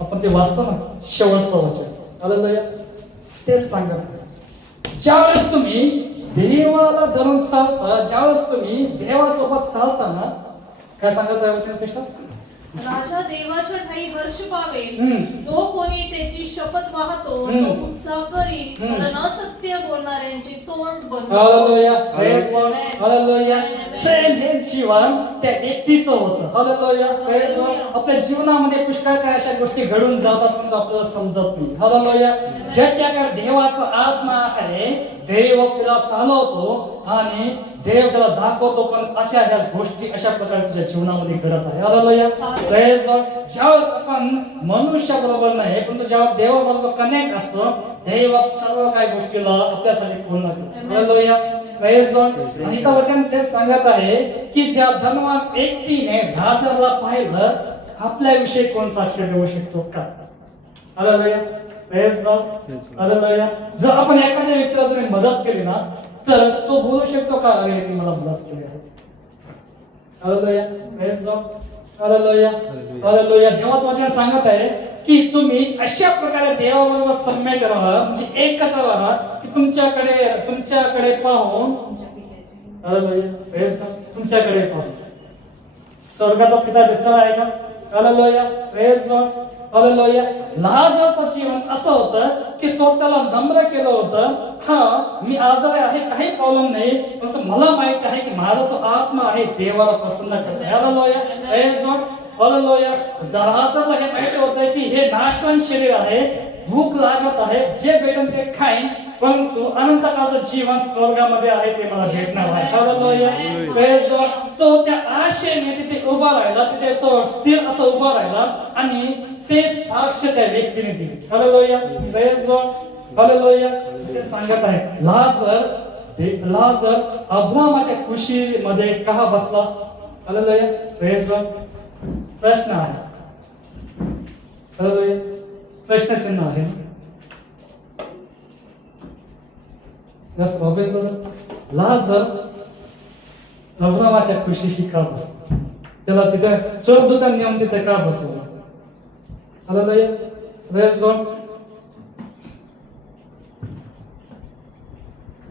आपण ते वाचतो ना शेवटचं वचन, हालेलुया, तेच सांगत ज्यावेळेस तुम्ही देवाला धरून चालता, ज्यावेळेस तुम्ही देवासोबत चालताना काय सांगत आहे वचन श्रेष्ठ? राजा देवाच्या ठाई हर्ष पावेल, जो कोणी त्याची शपथ पाहतो तो उत्साह करील, कारण असत्य बोलणाऱ्यांचे तोंड बंद. Hallelujah, praise God, hallelujah. Same हे जीवन त्या व्यक्तीचं होतं. Hallelujah, praise God. आपल्या जीवनामध्ये पुष्कळ काय अशा गोष्टी घडून जातात पण आपल्याला समजत नाही. हालेलुया. ज्याच्याकडे देवाचा आत्मा आहे, देव त्याला चालवतो आणि देव त्याला दाखवतो, पण अशा ह्या गोष्टी अशा प्रकारे तुझ्या जीवनामध्ये घडत आहे. Hallelujah, praise God. ज्यावेळेस आपण मनुष्याबरोबर नाही पण ज्यावेळेस देवाबरोबर कनेक्ट असतो, देव सर्व काही गोष्टीला आपल्यासाठी पूर्ण करतो. Hallelujah, praise God. आणि इथं वचन तेच सांगत आहे की ज्या धनवान व्यक्तीने लाजरला पाहिलं, आपल्याविषयी कोण साक्ष देऊ शकतो का? Hallelujah, praise God, hallelujah. जर आपण एखाद्या व्यक्तीला जर मदत केली ना, तर तो बोलू शकतो का, अरे यांनी मला मदत केली आहे? Hallelujah, praise God, hallelujah, hallelujah. देवाचं वचन सांगत आहे की तुम्ही अशा प्रकारे देवाबरोबर सम्यक राहा, म्हणजे एकत्र राहा की तुमच्याकडे पाहून, हालेलुया, प्रेज गॉड, तुमच्याकडे पाहून स्वर्गाचा पिता दिसणार आहे का? Hallelujah, praise God, hallelujah. लाजरचं जीवन असं होतं की स्वतःला नम्र केलं होतं. हा, मी आजारी आहे, काही प्रॉब्लेम नाही, परंतु मला माहित आहे की माझा जो आत्मा आहे देवाला प्रसन्न करतो. Hallelujah, praise God, hallelujah. लाजरला हे माहिती होतं की हे नाशवान शरीर आहे, भूक लागत आहे, जे भेटेल ते खाईन, परंतु अनंतकाळचं जीवन स्वर्गामध्ये आहे, ते मला भेटणार आहे. Hallelujah, praise God. तो त्या आशेने तिथे उभा राहिला, तिथे तो स्थिर असं उभा राहिला आणि ते साक्ष त्या व्यक्तीने दिली. Hallelujah, praise God, hallelujah. ते सांगत आहे लाजर अब्रामाच्या खुशीमध्ये का बसला? Hallelujah, praise God. प्रश्न आहे, हालेलुया, प्रश्नचिन्ह आहे. लाजर अब्रामाच्या खुशीशी का बसला? त्याला तिथे स्वर्गदूतांनी नेऊन तिथे का बसवलं? Hallelujah, praise God.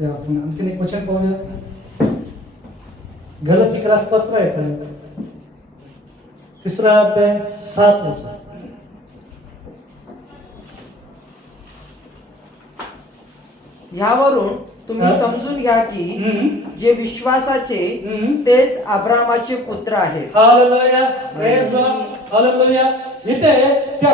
आपण आणखीन एक वचन पाहूया. गलातीकरास पत्र आहे, 3 अध्याय 7 वचन. यावरून तुम्ही समजून घ्या की जे विश्वासाचे तेच अब्रामाचे पुत्र आहेत. Hallelujah, praise God, hallelujah. इथे त्या